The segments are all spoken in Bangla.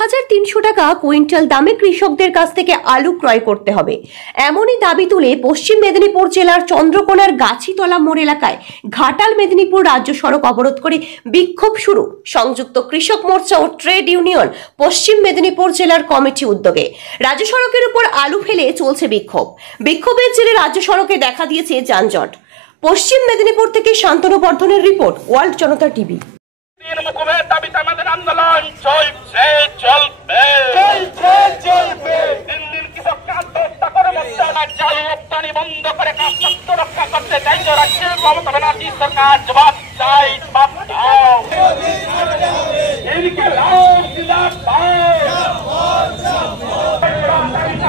1300 টাকা কুইন্টাল দামে কৃষকদের কাছ থেকে আলু ক্রয় করতে হবে, এমনই দাবি তুলে পশ্চিম মেদিনীপুর জেলার চন্দ্রকোনার গাছিতলা মোড় এলাকায় ঘাটাল মেদিনীপুর রাজ্য সড়ক অবরোধ করে বিক্ষোভ শুরু। সংযুক্ত কৃষক মোর্চা ও ট্রেড ইউনিয়ন পশ্চিম মেদিনীপুর জেলার কমিটি উদ্যোগে রাজ্য সড়কের উপর আলু ফেলে চলছে বিক্ষোভের জেরে রাজ্য সড়কে দেখা দিয়েছে যানজট। পশ্চিম মেদিনীপুর থেকে শান্তনু বর্ধনের রিপোর্ট, ওয়ার্ল্ড জনতা টিভি। আন্দোলন চলছে, চলবে, দিন দিন কৃষককে আত্মহত্যা করে মরছে না। চালু রপ্তানি বন্ধ করে কাজ স্বার্থ রক্ষা করতে চাইছে রাজ্যের মমতা ব্যানার্জি সরকার। জবাব চাই, জবাব দাও। এদিকে লাল জিন্দাবাদ,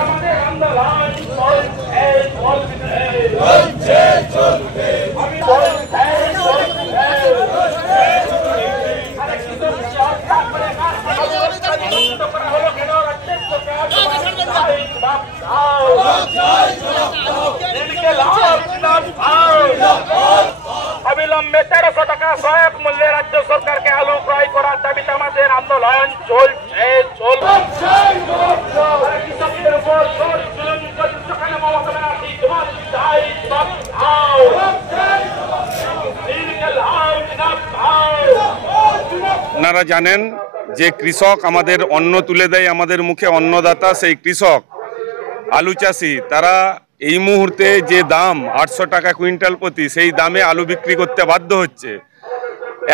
আমাদের আন্দোলন চলছে, চলবে, আমি অবিলম্বে 1300 টাকা সহায়ক মূল্যে রাজ্য সরকারকে আলু ক্রয় করার দাবিতে আমাদের আন্দোলন চলছে, চলবে। কৃষকদের উপর আপনারা জানেন যে কৃষক আমাদের অন্ন তুলে দেয়, আমাদের মুখে অন্নদাতা সেই কৃষক আলু চাষি, তারা এই মুহূর্তে যে দাম 800 টাকা কুইন্টাল প্রতি, সেই দামে আলু বিক্রি করতে বাধ্য হচ্ছে।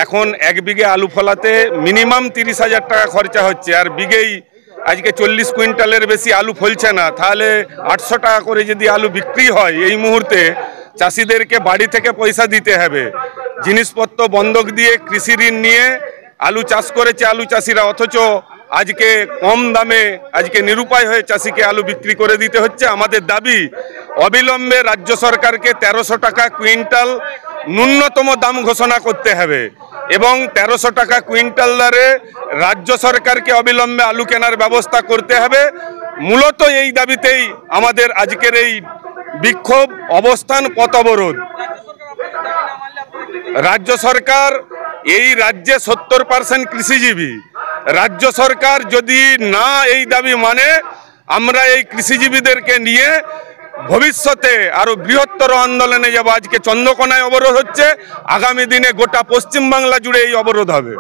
এখন এক বিঘে আলু ফলাতে মিনিমাম 30,000 টাকা খরচা হচ্ছে, আর বিঘেই আজকে 40 কুইন্টালের বেশি আলু ফলছে না। তাহলে 800 টাকা করে যদি আলু বিক্রি হয়, এই মুহূর্তে চাষিদেরকে বাড়ি থেকে পয়সা দিতে হবে। জিনিসপত্র বন্ধক দিয়ে কৃষি ঋণ নিয়ে আলু চাষ করেছে আলু চাষিরা, অথচ আজকে কম দামে আজকে নিরুপায় হয়ে চাষিকে আলু বিক্রি করে দিতে হচ্ছে। আমাদের দাবি অবিলম্বে রাজ্য সরকারকে 1300 টাকা কুইন্টাল ন্যূনতম দাম ঘোষণা করতে হবে এবং 1300 টাকা কুইন্টাল দরে রাজ্য সরকারকে অবিলম্বে আলু কেনার ব্যবস্থা করতে হবে। মূলত এই দাবিতেই আমাদের আজকের এই বিক্ষোভ, অবস্থান, পথ অবরোধ। রাজ্য সরকার, এই রাজ্যে 70% কৃষিজীবী, রাজ্য সরকার যদি না এই দাবি মানে, আমরা এই কৃষিজীবীদেরকে নিয়ে ভবিষ্যতে আরো বৃহত্তর আন্দোলনে যাব। আজকে চন্দ্রকোনায় অবরোধ হচ্ছে, আগামী দিনে গোটা পশ্চিমবাংলা জুড়ে এই অবরোধ হবে।